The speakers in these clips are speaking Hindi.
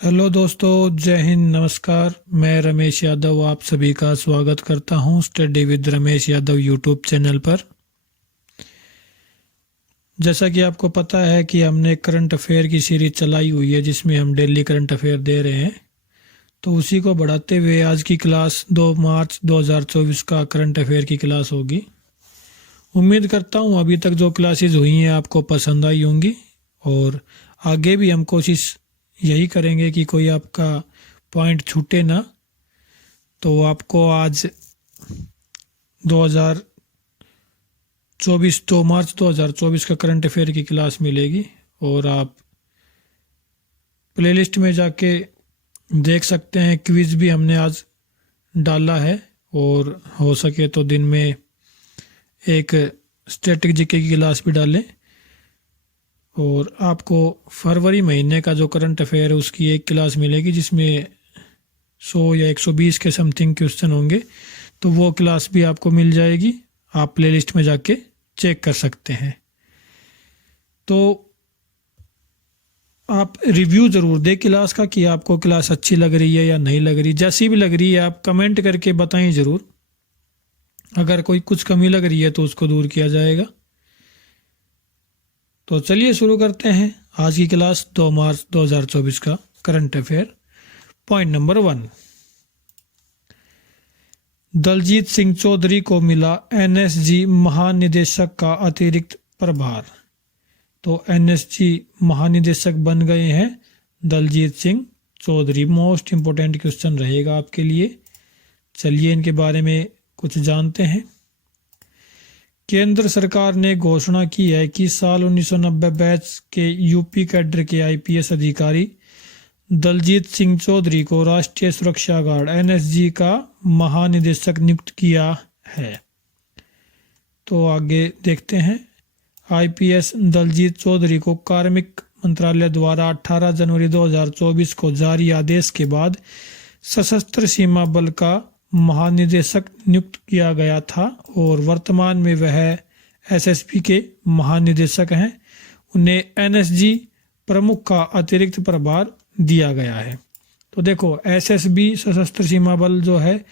हेलो दोस्तों, जय हिंद, नमस्कार। मैं रमेश यादव आप सभी का स्वागत करता हूं study with Ramesh Yadav YouTube channel पर। जैसा कि आपको पता है कि हमने करंट अफेयर की सीरीज चलाई हुई है जिसमें हम डेली करंट अफेयर दे रहे हैं। तो उसी को बढ़ाते हुए आज की क्लास 2 मार्च 2024 का करंट अफेयर की क्लास होगी। उम्मीद करता हूं अभी तक जो क्लासेस हुई हैं आपको पसंद आई होंगी और आगे भी हम कोशिश यही करेंगे कि कोई आपका पॉइंट छूटे ना। तो आपको आज 2 मार्च 2024 का करंट अफेयर की क्लास मिलेगी और आप प्लेलिस्ट में जाके देख सकते हैं। क्विज भी हमने आज डाला है और हो सके तो दिन में एक स्टैटिक जीके की क्लास भी डालें। और आपको फरवरी महीने का जो करंट अफेयर है उसकी एक क्लास मिलेगी जिसमें 100 या 120 के समथिंग क्वेश्चन होंगे। तो वो क्लास भी आपको मिल जाएगी, आप प्लेलिस्ट में जाके चेक कर सकते हैं। तो आप रिव्यू ज़रूर दें क्लास का कि आपको क्लास अच्छी लग रही है या नहीं लग रही। जैसी भी लग रही है आप कमेंट करके बताएं ज़रूर। अगर कोई कुछ कमी लग रही है तो उसको दूर किया जाएगा। तो चलिए शुरू करते हैं आज की क्लास 2 मार्च 2024 का current affair. Point number 1, Daljeet Singh Chaudhary को मिला एनएसजी महानिदेशक का अतिरिक्त प्रभार। तो एनएसजी महानिदेशक बन गए हैं Daljit Singh Chaudhary. Most important question रहेगा आपके लिए। चलिए इनके बारे में कुछ जानते हैं। केंद्र सरकार ने घोषणा की है कि साल 1990 बैच के यूपी कैडर के आईपीएस अधिकारी दलजीत सिंह चौधरी को राष्ट्रीय सुरक्षा गार्ड एनएसजी का महानिदेशक नियुक्त किया है। तो आगे देखते हैं। आईपीएस दलजीत चौधरी को कार्मिक मंत्रालय द्वारा 18 जनवरी 2024 को जारी आदेश के बाद सशस्त्र सीमा बल का महानिदेशक नियुक्त किया गया था और वर्तमान में वह एसएसबी के महानिदेशक हैं। उन्हें एनएसजी प्रमुख का अतिरिक्त प्रभार दिया गया है। तो देखो, एसएसबी सशस्त्र सीमा बल जो है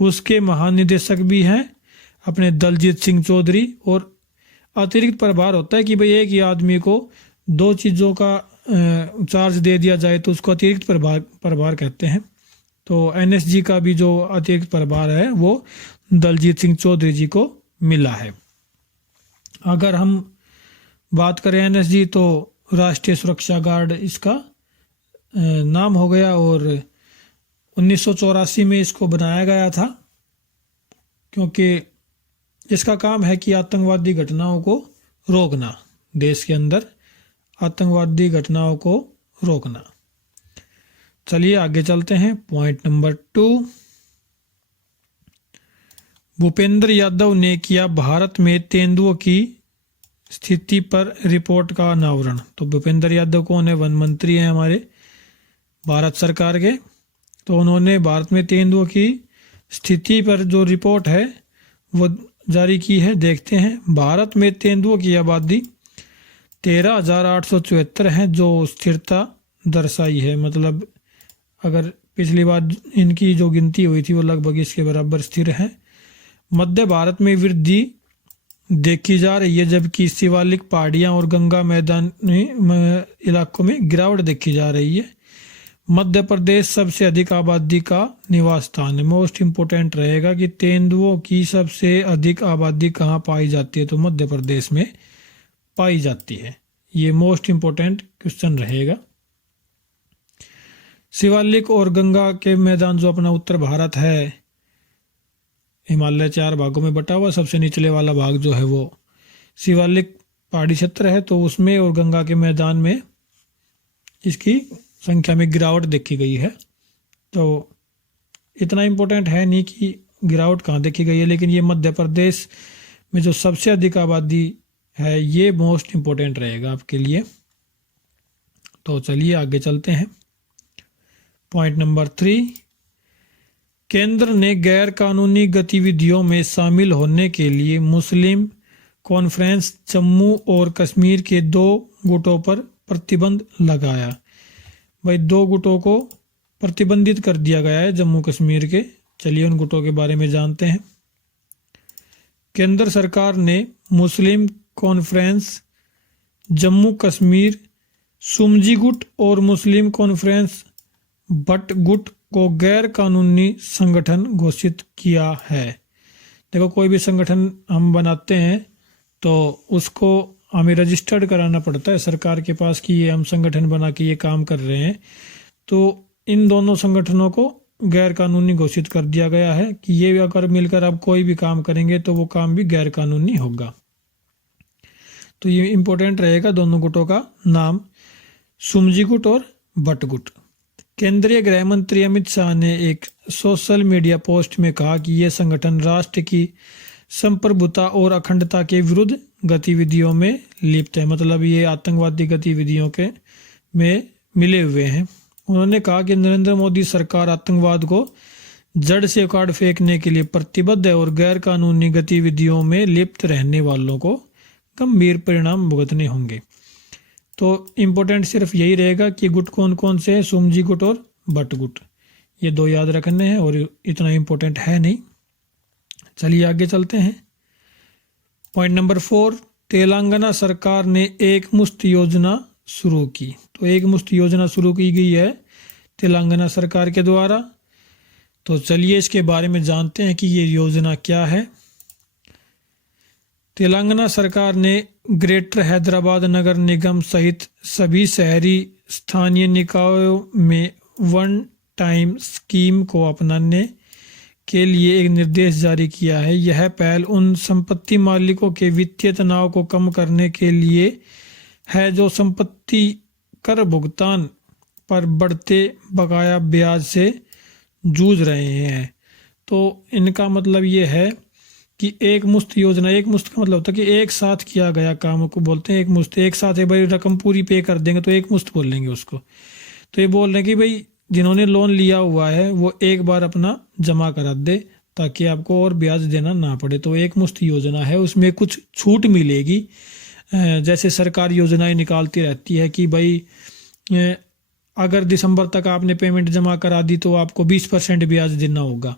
उसके महानिदेशक भी हैं अपने दलजीत सिंह चौधरी। और अतिरिक्त प्रभार होता है कि भाई एक ही आदमी को दो चीज़ों का चार्ज दे दिया जाए तो उसको अतिरिक्त प्रभार कहते हैं। तो एनएसजी का भी जो अतिरिक्त प्रभार है वो दलजीत सिंह चौधरी जी को मिला है। अगर हम बात करें एनएसजी तो राष्ट्रीय सुरक्षा गार्ड इसका नाम हो गया और 1984 में इसको बनाया गया था क्योंकि इसका काम है कि आतंकवादी घटनाओं को रोकना, देश के अंदर आतंकवादी घटनाओं को रोकना। चलिए आगे चलते हैं। पॉइंट नंबर 2, भूपेंद्र यादव ने किया भारत में तेंदुओं की स्थिति पर रिपोर्ट का अनावरण। तो भूपेंद्र यादव कौन है? वन मंत्री हैं हमारे भारत सरकार के। तो उन्होंने भारत में तेंदुओं की स्थिति पर जो रिपोर्ट है वो जारी की है। देखते हैं। भारत में तेंदुओं की आबादी 13,874 है जो स्थिरता दर्शाई है। मतलब अगर पिछली बार इनकी जो गिनती हुई थी वो लगभग इसके बराबर स्थिर है। मध्य भारत में वृद्धि देखी जा रही है जबकि शिवालिक पहाड़ियाँ और गंगा मैदान इलाकों में गिरावट देखी जा रही है। मध्य प्रदेश सबसे अधिक आबादी का निवास स्थान है। मोस्ट इम्पोर्टेंट रहेगा कि तेंदुओं की सबसे अधिक आबादी कहाँ पाई जाती है? तो मध्य प्रदेश में पाई जाती है। ये मोस्ट इम्पोर्टेंट क्वेश्चन रहेगा। शिवालिक और गंगा के मैदान जो अपना उत्तर भारत है, हिमालय 4 भागों में बटा हुआ, सबसे निचले वाला भाग जो है वो शिवालिक पहाड़ी क्षेत्र है। तो उसमें और गंगा के मैदान में इसकी संख्या में गिरावट देखी गई है। तो इतना इम्पोर्टेंट है नहीं कि गिरावट कहाँ देखी गई है, लेकिन ये मध्य प्रदेश में जो सबसे अधिक आबादी है ये मोस्ट इम्पोर्टेंट रहेगा आपके लिए। तो चलिए आगे चलते हैं। पॉइंट नंबर 3, केंद्र ने गैर कानूनी गतिविधियों में शामिल होने के लिए मुस्लिम कॉन्फ्रेंस जम्मू और कश्मीर के 2 गुटों पर प्रतिबंध लगाया। भाई 2 गुटों को प्रतिबंधित कर दिया गया है जम्मू कश्मीर के। चलिए उन गुटों के बारे में जानते हैं। केंद्र सरकार ने मुस्लिम कॉन्फ्रेंस जम्मू कश्मीर, सुमजी गुट और मुस्लिम कॉन्फ्रेंस भट्ट गुट को गैर कानूनी संगठन घोषित किया है। देखो, कोई भी संगठन हम बनाते हैं तो उसको हमें रजिस्टर्ड कराना पड़ता है सरकार के पास कि ये हम संगठन बना के ये काम कर रहे हैं। तो इन दोनों संगठनों को गैर कानूनी घोषित कर दिया गया है कि ये अगर मिलकर आप कोई भी काम करेंगे तो वो काम भी गैर कानूनी होगा। तो ये इंपॉर्टेंट रहेगा दोनों गुटों का नाम, सुमजी गुट और भट्ट गुट। केंद्रीय गृह मंत्री अमित शाह ने एक सोशल मीडिया पोस्ट में कहा कि ये संगठन राष्ट्र की संप्रभुता और अखंडता के विरुद्ध गतिविधियों में लिप्त है। मतलब ये आतंकवादी गतिविधियों के में मिले हुए हैं। उन्होंने कहा कि नरेंद्र मोदी सरकार आतंकवाद को जड़ से उखाड़ फेंकने के लिए प्रतिबद्ध है और गैर कानूनी गतिविधियों में लिप्त रहने वालों को गंभीर परिणाम भुगतने होंगे। तो इम्पोर्टेंट सिर्फ यही रहेगा कि गुट कौन कौन से हैं, सुमजी गुट और भट्ट गुट, ये 2 याद रखने हैं और इतना इम्पोर्टेंट है नहीं। चलिए आगे चलते हैं। पॉइंट नंबर 4, तेलंगाना सरकार ने एक मुश्त योजना शुरू की। तो एक मुश्त योजना शुरू की गई है तेलंगाना सरकार के द्वारा। तो चलिए इसके बारे में जानते हैं कि ये योजना क्या है। तेलंगाना सरकार ने ग्रेटर हैदराबाद नगर निगम सहित सभी शहरी स्थानीय निकायों में वन टाइम स्कीम को अपनाने के लिए एक निर्देश जारी किया है। यह पहल उन संपत्ति मालिकों के वित्तीय तनाव को कम करने के लिए है जो संपत्ति कर भुगतान पर बढ़ते बकाया ब्याज से जूझ रहे हैं। तो इनका मतलब ये है कि एक मुश्त योजना, एक मुश्त का मतलब होता है कि एक साथ किया गया काम को बोलते हैं एक मुश्त। एक साथ एक भाई रकम पूरी पे कर देंगे तो एक मुश्त बोलेंगे उसको। तो ये बोल रहे हैं कि भाई जिन्होंने लोन लिया हुआ है वो एक बार अपना जमा करा दे ताकि आपको और ब्याज देना ना पड़े। तो एक मुश्त योजना है, उसमें कुछ छूट मिलेगी। जैसे सरकार योजनाएं निकालती रहती है कि भाई अगर दिसंबर तक आपने पेमेंट जमा करा दी तो आपको 20% ब्याज देना होगा,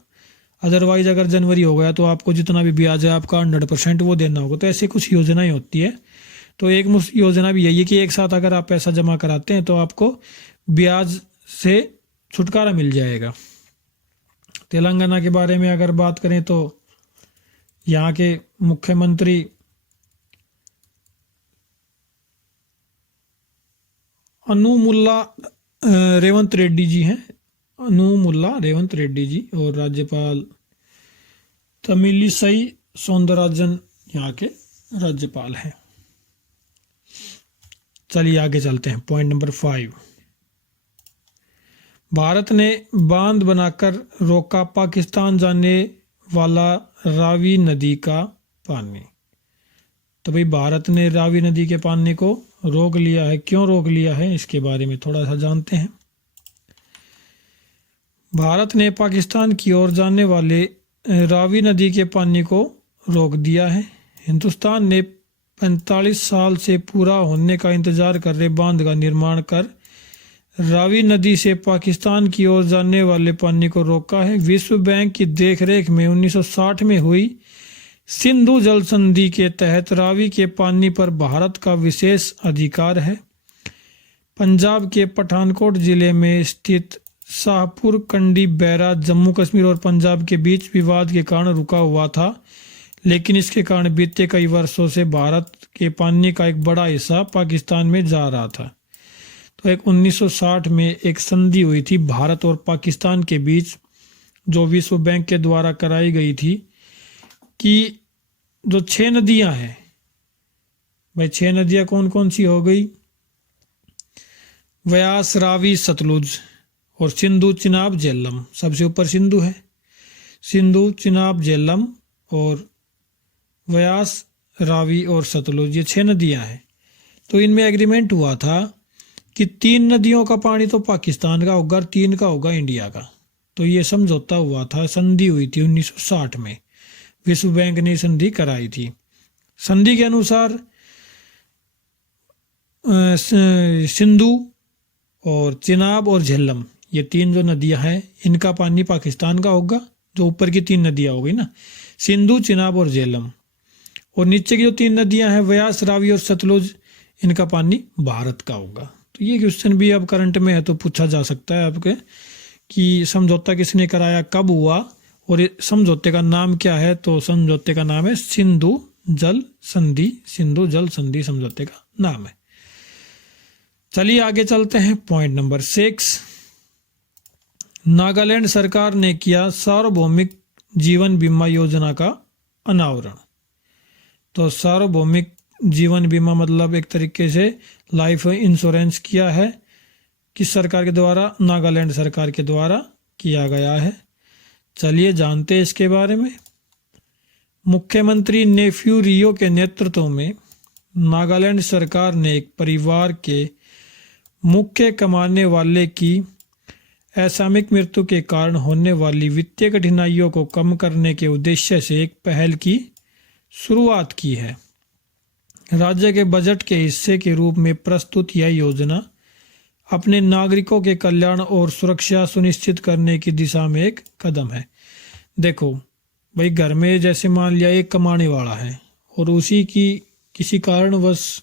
अदरवाइज अगर जनवरी हो गया तो आपको जितना भी ब्याज है आपका 100% वो देना होगा। तो ऐसे कुछ योजनाएं होती है। तो एक मुश्त योजना भी यही है कि एक साथ अगर आप पैसा जमा कराते हैं तो आपको ब्याज से छुटकारा मिल जाएगा। तेलंगाना के बारे में अगर बात करें तो यहाँ के मुख्यमंत्री अनुमुल्ला रेवंत रेड्डी जी हैं, अनुमुल्ला रेवंत रेड्डी जी, और राज्यपाल तमिलिसई सौंदरराजन यहाँ के राज्यपाल हैं। चलिए आगे चलते हैं। पॉइंट नंबर 5, भारत ने बांध बनाकर रोका पाकिस्तान जाने वाला रावी नदी का पानी। तो भाई भारत ने रावी नदी के पानी को रोक लिया है। क्यों रोक लिया है इसके बारे में थोड़ा सा जानते हैं। भारत ने पाकिस्तान की ओर जाने वाले रावी नदी के पानी को रोक दिया है। हिंदुस्तान ने 45 साल से पूरा होने का इंतजार कर रहे बांध का निर्माण कर रावी नदी से पाकिस्तान की ओर जाने वाले पानी को रोका है। विश्व बैंक की देखरेख में 1960 में हुई सिंधु जल संधि के तहत रावी के पानी पर भारत का विशेष अधिकार है। पंजाब के पठानकोट जिले में स्थित शाहपुर कंडी बैराज जम्मू कश्मीर और पंजाब के बीच विवाद के कारण रुका हुआ था, लेकिन इसके कारण बीते कई वर्षों से भारत के पानी का एक बड़ा हिस्सा पाकिस्तान में जा रहा था। तो एक 1960 में एक संधि हुई थी भारत और पाकिस्तान के बीच, जो विश्व बैंक के द्वारा कराई गई थी, कि जो 6 नदियां हैं, भाई 6 नदियां कौन कौन सी हो गई? व्यास, रावी, सतलुज और सिंधु, चिनाब, झेलम। सबसे ऊपर सिंधु है, सिंधु, चिनाब, झेलम और व्यास, रावी और सतलुज, ये 6 नदियां हैं। तो इनमें एग्रीमेंट हुआ था कि 3 नदियों का पानी तो पाकिस्तान का होगा और 3 का होगा इंडिया का। तो ये समझौता हुआ था, संधि हुई थी 1960 में, विश्व बैंक ने संधि कराई थी। संधि के अनुसार सिंधु और चिनाब और झेलम, ये 3 जो नदियां हैं इनका पानी पाकिस्तान का होगा, जो ऊपर की 3 नदियां हो गई ना, सिंधु, चिनाब और झेलम। और नीचे की जो 3 नदियां हैं व्यास, रावी और सतलुज, इनका पानी भारत का होगा। तो ये क्वेश्चन भी अब करंट में है तो पूछा जा सकता है आपके कि समझौता किसने कराया, कब हुआ और समझौते का नाम क्या है। तो समझौते का नाम है सिंधु जल संधि, सिंधु जल संधि समझौते का नाम है। चलिए आगे चलते हैं। पॉइंट नंबर 6, नागालैंड सरकार ने किया सार्वभौमिक जीवन बीमा योजना का अनावरण। तो सार्वभौमिक जीवन बीमा मतलब एक तरीके से लाइफ इंश्योरेंस किया है, किस सरकार के द्वारा, नागालैंड सरकार के द्वारा किया गया है। चलिए जानते हैं इसके बारे में। मुख्यमंत्री नेफ्यू रियो के नेतृत्व में नागालैंड सरकार ने एक परिवार के मुख्य कमाने वाले की असामयिक मृत्यु के कारण होने वाली वित्तीय कठिनाइयों को कम करने के उद्देश्य से एक पहल की शुरुआत की है। राज्य के बजट के हिस्से के रूप में प्रस्तुत यह योजना अपने नागरिकों के कल्याण और सुरक्षा सुनिश्चित करने की दिशा में एक कदम है। देखो भाई, घर में जैसे मान लिया एक कमाने वाला है और उसी की किसी कारणवश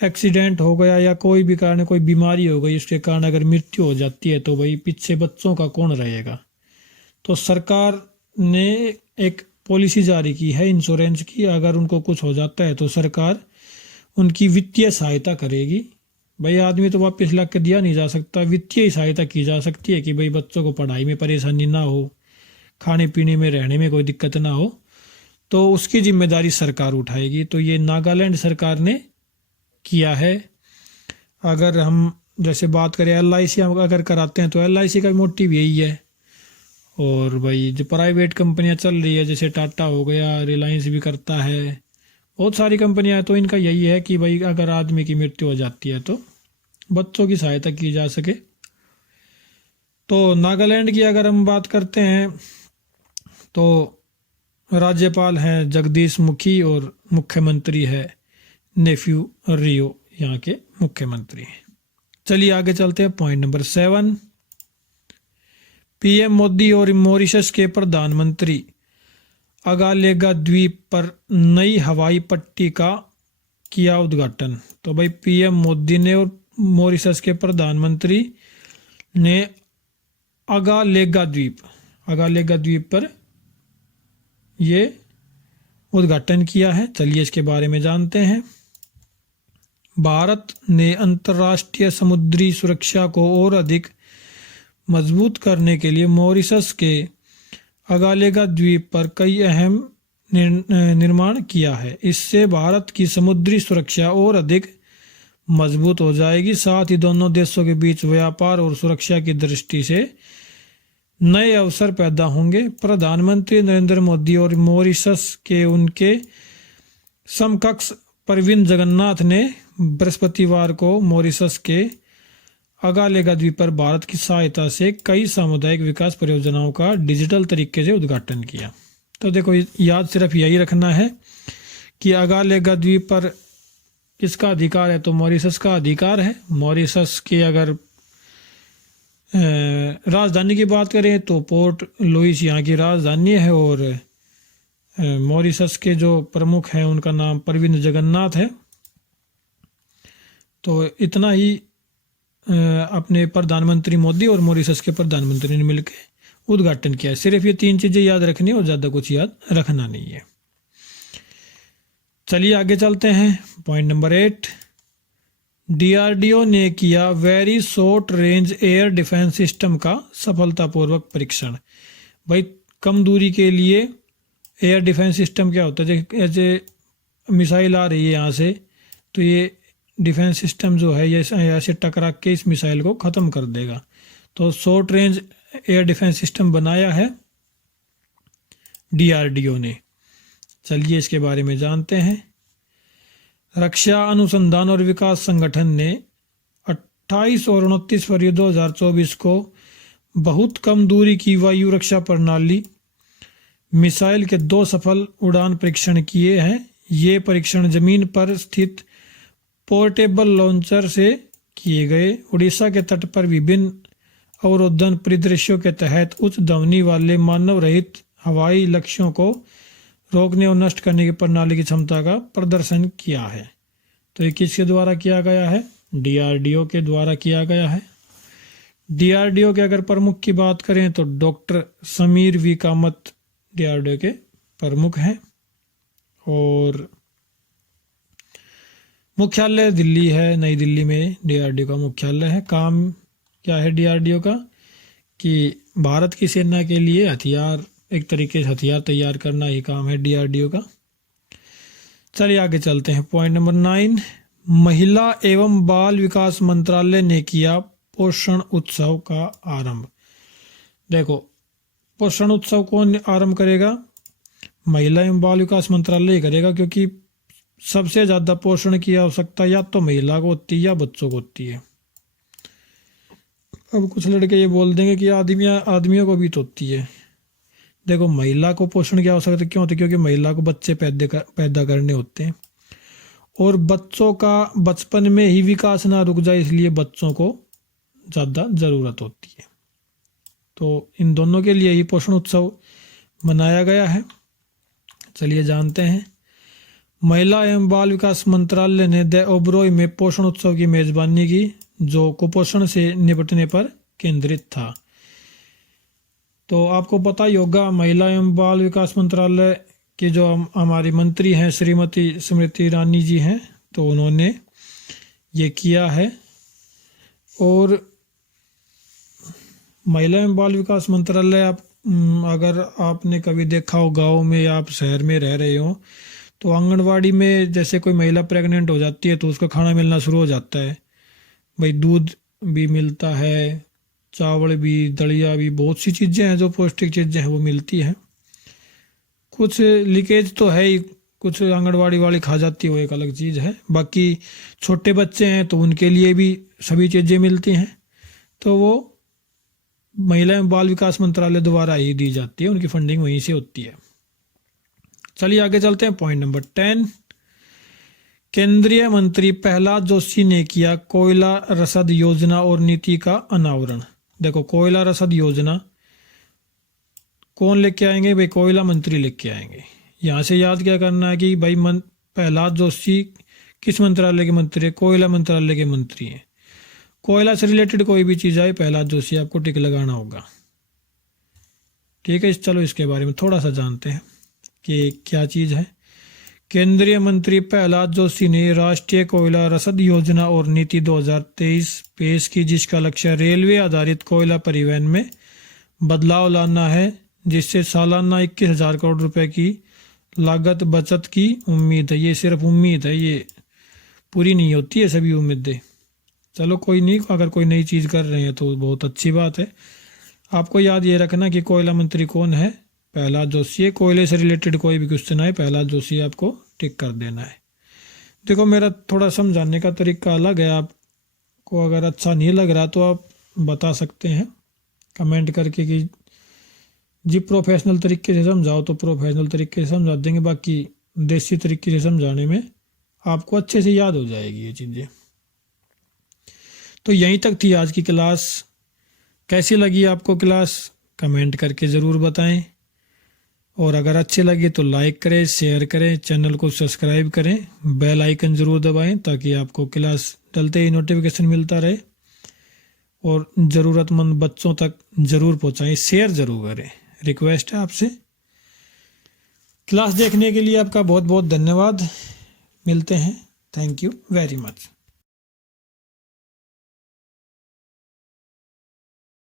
एक्सीडेंट हो गया या कोई भी कारण, कोई बीमारी हो गई, उसके कारण अगर मृत्यु हो जाती है तो भाई पीछे बच्चों का कौन रहेगा। तो सरकार ने एक पॉलिसी जारी की है इंश्योरेंस की, अगर उनको कुछ हो जाता है तो सरकार उनकी वित्तीय सहायता करेगी। भाई आदमी तो वापस ला के दिया नहीं जा सकता, वित्तीय सहायता की जा सकती है कि भाई बच्चों को पढ़ाई में परेशानी ना हो, खाने पीने में रहने में कोई दिक्कत ना हो, तो उसकी जिम्मेदारी सरकार उठाएगी। तो ये नागालैंड सरकार ने किया है। अगर हम जैसे बात करें LIC अगर कराते हैं तो LIC का मोटिव यही है। और भाई जो प्राइवेट कंपनियां चल रही है जैसे टाटा हो गया, रिलायंस भी करता है, बहुत सारी कंपनियां हैं, तो इनका यही है कि भाई अगर आदमी की मृत्यु हो जाती है तो बच्चों की सहायता की जा सके। तो नागालैंड की अगर हम बात करते हैं तो राज्यपाल हैं जगदीश मुखी और मुख्यमंत्री है नेफ्यू रियो, यहाँ के मुख्यमंत्री हैं। चलिए आगे चलते हैं। पॉइंट नंबर 7, PM मोदी और मॉरिशस के प्रधानमंत्री अगालेगा द्वीप पर नई हवाई पट्टी का किया उद्घाटन। तो भाई PM मोदी ने और मॉरिशस के प्रधानमंत्री ने अगालेगा द्वीप पर ये उद्घाटन किया है। चलिए इसके बारे में जानते हैं। भारत ने अंतर्राष्ट्रीय समुद्री सुरक्षा को और अधिक मजबूत करने के लिए मॉरिशस के अगालेगा द्वीप पर कई अहम निर्माण किया है। इससे भारत की समुद्री सुरक्षा और अधिक मजबूत हो जाएगी, साथ ही दोनों देशों के बीच व्यापार और सुरक्षा की दृष्टि से नए अवसर पैदा होंगे। प्रधानमंत्री नरेंद्र मोदी और मॉरिशस के उनके समकक्ष प्रविंद जगन्नाथ ने बृहस्पतिवार को मॉरिशस के अगालेगा द्वीप पर भारत की सहायता से कई सामुदायिक विकास परियोजनाओं का डिजिटल तरीके से उद्घाटन किया। तो देखो याद सिर्फ यही रखना है कि अगालेगा द्वीप पर किसका अधिकार है, तो मॉरिशस का अधिकार है। मॉरिशस की अगर राजधानी की बात करें तो पोर्ट लुइस यहाँ की राजधानी है और मॉरिशस के जो प्रमुख हैं उनका नाम प्रविंद जगन्नाथ है। तो इतना ही अपने प्रधानमंत्री मोदी और मॉरिशस के प्रधानमंत्री ने मिलकर उद्घाटन किया है। सिर्फ ये 3 चीजें याद रखनी है और ज्यादा कुछ याद रखना नहीं है। चलिए आगे चलते हैं। पॉइंट नंबर 8, DRDO ने किया very short range air defence system का सफलतापूर्वक परीक्षण। भाई कम दूरी के लिए एयर डिफेंस सिस्टम क्या होता है, जैसे मिसाइल आ रही है यहाँ से तो ये डिफेंस सिस्टम जो है ये ऐसे टकरा के इस मिसाइल को ख़त्म कर देगा। तो short range air defence system बनाया है DRDO ने। चलिए इसके बारे में जानते हैं। रक्षा अनुसंधान और विकास संगठन ने 28 और 29 फरवरी 2024 को बहुत कम दूरी की वायु रक्षा प्रणाली मिसाइल के 2 सफल उड़ान परीक्षण किए हैं। ये परीक्षण जमीन पर स्थित पोर्टेबल लॉन्चर से किए गए। उड़ीसा के तट पर विभिन्न अवरोधन परिदृश्यों के तहत उच्च ध्वनि वाले मानव रहित हवाई लक्ष्यों को रोकने और नष्ट करने की प्रणाली की क्षमता का प्रदर्शन किया है। तो ये किसके द्वारा किया गया है? डीआरडीओ के द्वारा किया गया है। डीआरडीओ के अगर प्रमुख की बात करें तो doctor Sameer V Kamat DRDO के प्रमुख हैं। और मुख्यालय दिल्ली है, नई दिल्ली में डीआरडीओ का मुख्यालय है। काम क्या है डीआरडीओ का? कि भारत की सेना के लिए हथियार, एक तरीके से हथियार तैयार करना ही काम है डीआरडीओ का। चलिए आगे चलते हैं। पॉइंट नंबर 9, महिला एवं बाल विकास मंत्रालय ने किया पोषण उत्सव का आरंभ। देखो, पोषण उत्सव कौन आरंभ करेगा? महिला एवं बाल विकास मंत्रालय ही करेगा, क्योंकि सबसे ज्यादा पोषण की आवश्यकता या तो महिला को होती है या बच्चों को होती है। अब कुछ लड़के ये बोल देंगे कि आदमियों को भी तो होती है। देखो, महिला को पोषण की आवश्यकता क्यों होती है? क्योंकि महिला को बच्चे पैदा करने होते हैं, और बच्चों का बचपन में ही विकास ना रुक जाए, इसलिए बच्चों को ज़्यादा ज़रूरत होती है। तो इन दोनों के लिए ही पोषण उत्सव मनाया गया है। चलिए जानते हैं। महिला एवं बाल विकास मंत्रालय ने द ओबरॉय में पोषण उत्सव की मेजबानी की, जो कुपोषण से निपटने पर केंद्रित था। तो आपको पता ही होगा, महिला एवं बाल विकास मंत्रालय के जो हमारी मंत्री हैं श्रीमती स्मृति ईरानी जी हैं, तो उन्होंने ये किया है। और महिला एवं बाल विकास मंत्रालय, आप अगर आपने कभी देखा हो गांव में या आप शहर में रह रहे हो, तो आंगनवाड़ी में जैसे कोई महिला प्रेग्नेंट हो जाती है तो उसका खाना मिलना शुरू हो जाता है। भाई दूध भी मिलता है, चावल भी, दलिया भी, बहुत सी चीज़ें हैं जो पौष्टिक चीज़ें हैं वो मिलती हैं। कुछ लीकेज तो है ही, कुछ आंगनवाड़ी वाली खा जाती है, वो एक अलग चीज़ है। बाकी छोटे बच्चे हैं तो उनके लिए भी सभी चीज़ें मिलती हैं, तो वो महिला एवं बाल विकास मंत्रालय द्वारा ही दी जाती है, उनकी फंडिंग वहीं से होती है। चलिए आगे चलते हैं। पॉइंट नंबर 10, केंद्रीय मंत्री प्रहलाद जोशी ने किया कोयला रसद योजना और नीति का अनावरण। देखो, कोयला रसद योजना कौन लेके आएंगे? भाई कोयला मंत्री लेके आएंगे। यहाँ से याद क्या करना है कि भाई प्रहलाद जोशी किस मंत्रालय के मंत्री है? कोयला मंत्रालय के मंत्री हैं। कोयला से रिलेटेड कोई भी चीज़ आए, प्रहलाद जोशी आपको टिक लगाना होगा। ठीक है, चलो इसके बारे में थोड़ा सा जानते हैं कि क्या चीज़ है। केंद्रीय मंत्री प्रहलाद जोशी ने राष्ट्रीय कोयला रसद योजना और नीति 2023 पेश की, जिसका लक्ष्य रेलवे आधारित कोयला परिवहन में बदलाव लाना है, जिससे सालाना 21,000 करोड़ रुपए की लागत बचत की उम्मीद है। ये सिर्फ उम्मीद है, ये पूरी नहीं होती है सभी उम्मीदें। चलो कोई नहीं, अगर कोई नई चीज़ कर रहे हैं तो बहुत अच्छी बात है। आपको याद ये रखना कि कोयला मंत्री कौन है? प्रहलाद जोशी है। कोयले से रिलेटेड कोई भी क्वेश्चन आए, प्रहलाद जोशी आपको टिक कर देना है। देखो, मेरा थोड़ा समझाने का तरीका अलग है, आपको अगर अच्छा नहीं लग रहा तो आप बता सकते हैं कमेंट करके कि जी प्रोफेशनल तरीके से समझाओ, तो प्रोफेशनल तरीके से समझा देंगे। बाकी देसी तरीके से समझाने में आपको अच्छे से याद हो जाएगी ये चीज़ें। तो यहीं तक थी आज की क्लास। कैसी लगी आपको क्लास? कमेंट करके ज़रूर बताएं, और अगर अच्छे लगे तो लाइक करें, शेयर करें, चैनल को सब्सक्राइब करें, बेल आइकन ज़रूर दबाएं ताकि आपको क्लास डलते ही नोटिफिकेशन मिलता रहे, और ज़रूरतमंद बच्चों तक ज़रूर पहुंचाएं, शेयर ज़रूर करें, रिक्वेस्ट है आपसे। क्लास देखने के लिए आपका बहुत बहुत धन्यवाद। मिलते हैं। Thank you very much.